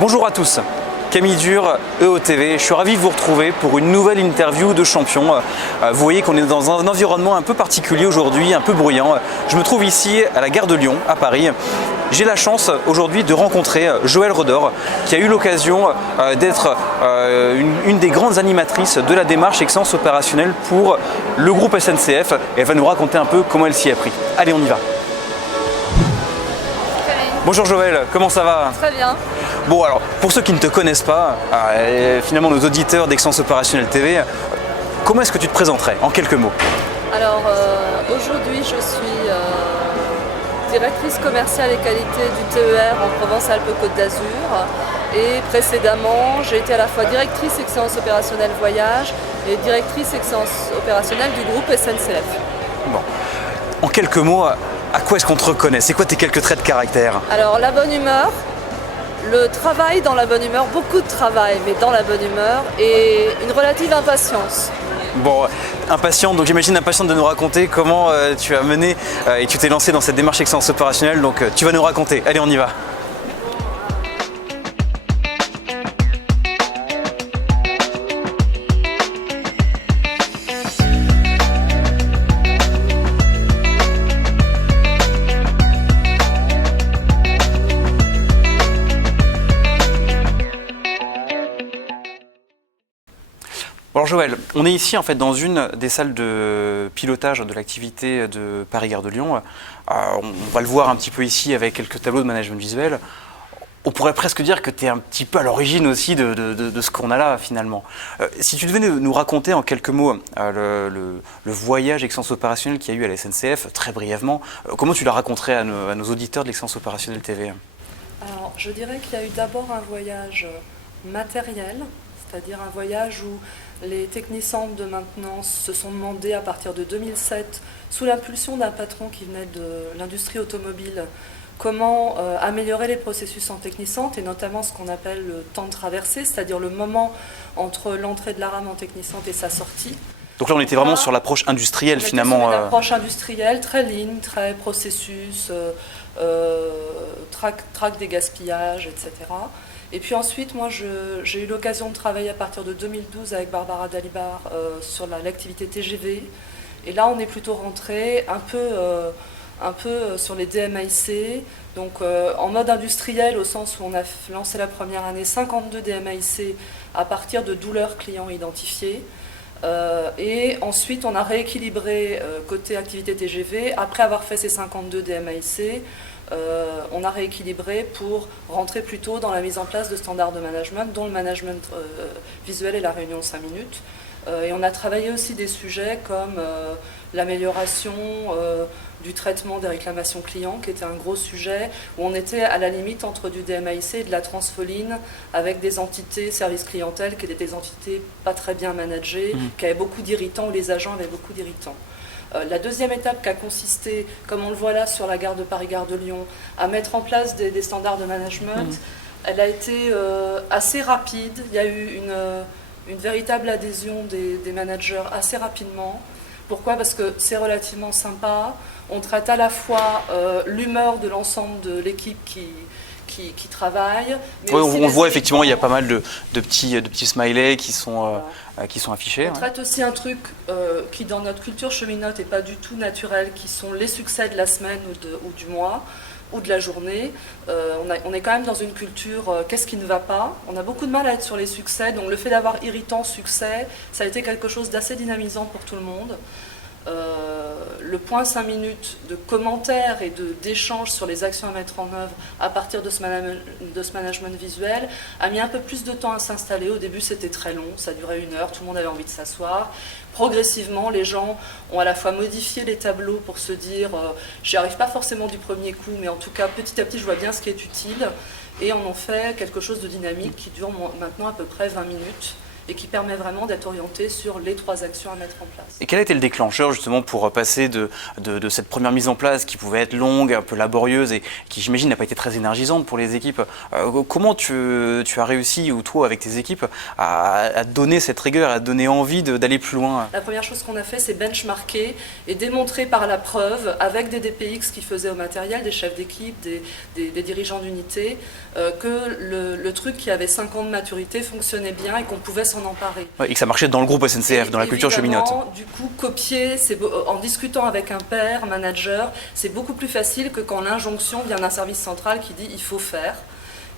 Bonjour à tous, Camille Dur, EOTV. Je suis ravi de vous retrouver pour une nouvelle interview de champion. Vous voyez qu'on est dans un environnement un peu particulier aujourd'hui, un peu bruyant. Je me trouve ici à la gare de Lyon, à Paris. J'ai la chance aujourd'hui de rencontrer Joëlle Redor, qui a eu l'occasion d'être une des grandes animatrices de la démarche Excellence Opérationnelle pour le groupe SNCF. Et elle va nous raconter un peu comment elle s'y est pris. Allez, on y va. Bonjour Joëlle, comment ça va? Très bien. Bon alors, pour ceux qui ne te connaissent pas, finalement nos auditeurs d'Excellence Opérationnelle TV, comment est-ce que tu te présenterais en quelques mots? Alors aujourd'hui je suis directrice commerciale et qualité du TER en Provence-Alpes-Côte d'Azur et précédemment j'ai été à la fois directrice Excellence Opérationnelle Voyage et directrice Excellence Opérationnelle du groupe SNCF. Bon, en quelques mots, à quoi est-ce qu'on te reconnaît? C'est quoi tes quelques traits de caractère? Alors la bonne humeur, le travail dans la bonne humeur, beaucoup de travail mais dans la bonne humeur et une relative impatience. Bon, impatiente, donc j'imagine impatiente de nous raconter comment tu as mené et tu t'es lancé dans cette démarche Excellence Opérationnelle, donc tu vas nous raconter. Allez, on y va. Alors Joëlle, on est ici en fait dans une des salles de pilotage de l'activité de Paris-Gare de Lyon. On va le voir un petit peu ici avec quelques tableaux de management visuel. On pourrait presque dire que tu es un petit peu à l'origine aussi de ce qu'on a là finalement. Si tu devais nous raconter en quelques mots le voyage Excellence Opérationnelle qu'il y a eu à la SNCF, très brièvement, comment tu la raconterais à nos auditeurs de l'Excellence Opérationnelle TV? Alors je dirais qu'il y a eu d'abord un voyage matériel, c'est-à-dire un voyage où les technicentres de maintenance se sont demandé à partir de 2007, sous l'impulsion d'un patron qui venait de l'industrie automobile, comment améliorer les processus en technicente et notamment ce qu'on appelle le temps de traversée, c'est-à-dire le moment entre l'entrée de la rame en technicente et sa sortie. Donc là on était vraiment sur l'approche industrielle finalement. Sur une approche industrielle, très ligne, très processus, traque des gaspillages, etc. Et puis ensuite, moi, j'ai eu l'occasion de travailler à partir de 2012 avec Barbara Dalibar sur l'activité TGV. Et là, on est plutôt rentré un peu sur les DMAIC, donc en mode industriel, au sens où on a lancé la première année 52 DMAIC à partir de douleurs clients identifiées. Et ensuite, on a rééquilibré côté activité TGV. Après avoir fait ces 52 DMAIC, on a rééquilibré pour rentrer plutôt dans la mise en place de standards de management, dont le management visuel et la réunion 5 minutes. Et on a travaillé aussi des sujets comme l'amélioration du traitement des réclamations clients, qui était un gros sujet, où on était à la limite entre du DMAIC et de la transfoline, avec des entités service clientèle qui étaient des entités pas très bien managées, qui avaient beaucoup d'irritants, où les agents avaient beaucoup d'irritants. La deuxième étape qui a consisté, comme on le voit là sur la gare de Paris-Gare de Lyon, à mettre en place des standards de management, elle a été assez rapide. Il y a eu une véritable adhésion des managers assez rapidement. Pourquoi? Parce que c'est relativement sympa. On traite à la fois l'humeur de l'ensemble de l'équipe qui travaille. Mais oui, on voit effectivement, il y a pas mal de petits smileys qui sont affichés. On traite aussi un truc qui dans notre culture cheminote n'est pas du tout naturel, qui sont les succès de la semaine ou du mois ou de la journée. On est quand même dans une culture qu'est-ce qui ne va pas. On a beaucoup de mal à être sur les succès, donc le fait d'avoir irritant succès, ça a été quelque chose d'assez dynamisant pour tout le monde. Le point 5 minutes de commentaires et d'échanges sur les actions à mettre en œuvre à partir de ce management visuel a mis un peu plus de temps à s'installer. Au début, c'était très long, ça durait 1 heure, tout le monde avait envie de s'asseoir. Progressivement, les gens ont à la fois modifié les tableaux pour se dire j'y arrive pas forcément du premier coup, mais en tout cas, petit à petit, je vois bien ce qui est utile. Et on en fait quelque chose de dynamique qui dure maintenant à peu près 20 minutes. et qui permet vraiment d'être orienté sur les 3 actions à mettre en place. Et quel a été le déclencheur justement pour passer de cette première mise en place qui pouvait être longue, un peu laborieuse et qui j'imagine n'a pas été très énergisante pour les équipes. Comment tu as réussi, ou toi avec tes équipes, à donner cette rigueur, à donner envie d'aller plus loin? La première chose qu'on a fait, c'est benchmarker et démontrer par la preuve, avec des DPX qui faisaient au matériel, des chefs d'équipe, des dirigeants d'unité, que le truc qui avait 5 ans de maturité fonctionnait bien et qu'on pouvait s'en emparer. Ouais, et que ça marchait dans le groupe SNCF, dans la culture cheminote. Du coup, copier, en discutant avec un père, manager, c'est beaucoup plus facile que quand l'injonction vient d'un service central qui dit « il faut faire ».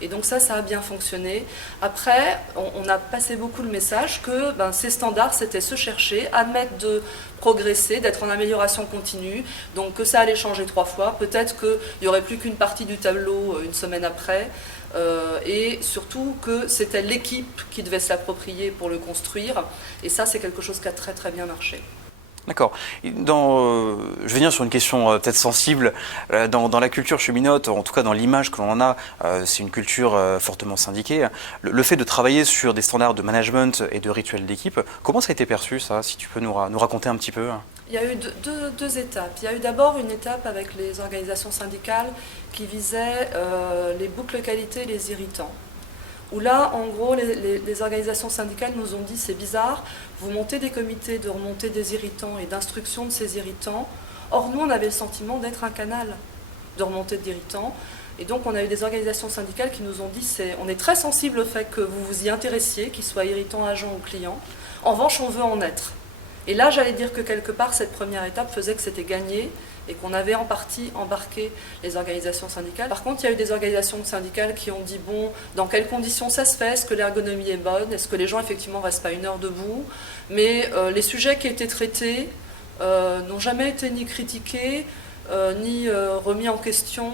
Et donc ça a bien fonctionné. Après, on a passé beaucoup le message que ces standards, c'était se chercher, admettre de progresser, d'être en amélioration continue, donc que ça allait changer 3 fois, peut-être qu'il n'y aurait plus qu'une partie du tableau une semaine après, et surtout que c'était l'équipe qui devait se l'approprier pour le construire, et ça c'est quelque chose qui a très très bien marché. D'accord. Je vais venir sur une question peut-être sensible. Dans la culture cheminote, en tout cas dans l'image que l'on en a, c'est une culture fortement syndiquée. Le fait de travailler sur des standards de management et de rituels d'équipe, comment ça a été perçu ça? Si tu peux nous raconter un petit peu. Il y a eu deux étapes. Il y a eu d'abord une étape avec les organisations syndicales qui visait les boucles qualité et les irritants. Où là, en gros, les organisations syndicales nous ont dit « c'est bizarre, vous montez des comités de remontée des irritants et d'instruction de ces irritants. Or, nous, on avait le sentiment d'être un canal de remontée d'irritants. Et donc, on a eu des organisations syndicales qui nous ont dit « on est très sensible au fait que vous vous y intéressiez, qu'ils soient irritants, agents ou clients. En revanche, on veut en être. » Et là, j'allais dire que quelque part, cette première étape faisait que c'était gagné et qu'on avait en partie embarqué les organisations syndicales. Par contre, il y a eu des organisations syndicales qui ont dit « bon, dans quelles conditions ça se fait? Est-ce que l'ergonomie est bonne? Est-ce que les gens, effectivement, ne restent pas 1 heure debout ?» Mais les sujets qui étaient traités n'ont jamais été ni critiqués, ni remis en question.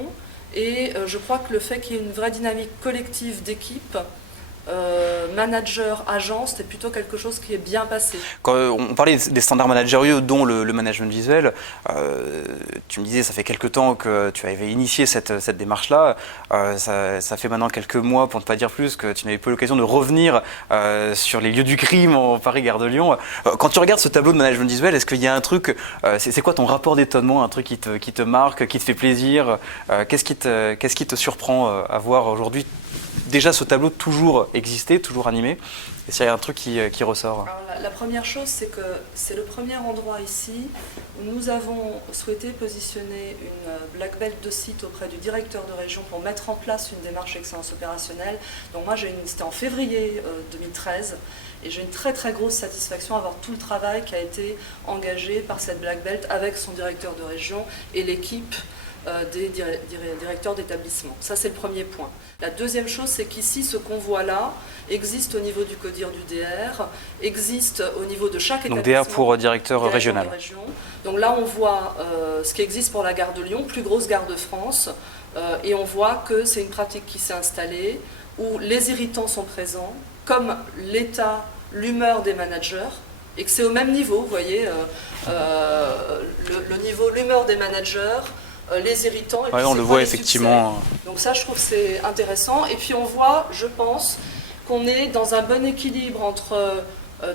Et je crois que le fait qu'il y ait une vraie dynamique collective d'équipe, manager, agent, c'était plutôt quelque chose qui est bien passé. Quand on parlait des standards managériaux, dont le management visuel, tu me disais, ça fait quelques temps que tu avais initié cette démarche-là. Ça fait maintenant quelques mois, pour ne pas dire plus, que tu n'avais pas l'occasion de revenir sur les lieux du crime en Paris-Gare de Lyon. Quand tu regardes ce tableau de management visuel, est-ce qu'il y a un truc, c'est quoi ton rapport d'étonnement, un truc qui te marque, qui te fait plaisir? Qu'est-ce qui te surprend à voir aujourd'hui? Déjà ce tableau toujours existé, toujours animé, et s'il y a un truc qui ressort? Alors, la première chose, c'est que c'est le premier endroit ici où nous avons souhaité positionner une black belt de site auprès du directeur de région pour mettre en place une démarche excellence opérationnelle. Donc moi, c'était en février 2013, et j'ai une très très grosse satisfaction à voir tout le travail qui a été engagé par cette black belt avec son directeur de région et l'équipe des directeurs d'établissement. Ça, c'est le premier point. La deuxième chose, c'est qu'ici, ce qu'on voit là existe au niveau du CODIR du DR, existe au niveau de chaque établissement. Donc DA pour directeur régional. Donc là, on voit ce qui existe pour la gare de Lyon, plus grosse gare de France, et on voit que c'est une pratique qui s'est installée, où les irritants sont présents, comme l'état, l'humeur des managers, et que c'est au même niveau, vous voyez, le niveau, l'humeur des managers, les irritants. Et ouais, on le voit effectivement. Donc ça, je trouve que c'est intéressant. Et puis on voit, je pense, qu'on est dans un bon équilibre entre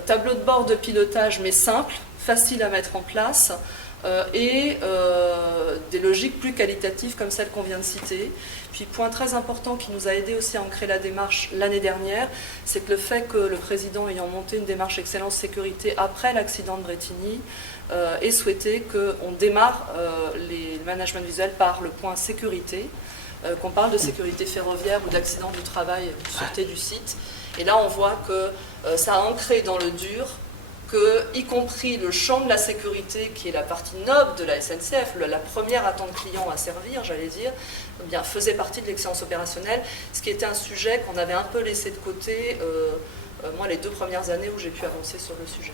tableau de bord de pilotage, mais simple, facile à mettre en place, et des logiques plus qualitatives comme celles qu'on vient de citer. Puis point très important qui nous a aidé aussi à ancrer la démarche l'année dernière, c'est que le fait que le président ayant monté une démarche excellence sécurité après l'accident de Brétigny, ait souhaité qu'on démarre les management visuels par le point sécurité, qu'on parle de sécurité ferroviaire ou d'accident du travail, de sûreté du site. Et là on voit que ça a ancré dans le dur que, y compris le champ de la sécurité, qui est la partie noble de la SNCF, la première attente client à servir, j'allais dire, eh bien, faisait partie de l'excellence opérationnelle, ce qui était un sujet qu'on avait un peu laissé de côté, moi, les 2 premières années où j'ai pu avancer sur le sujet.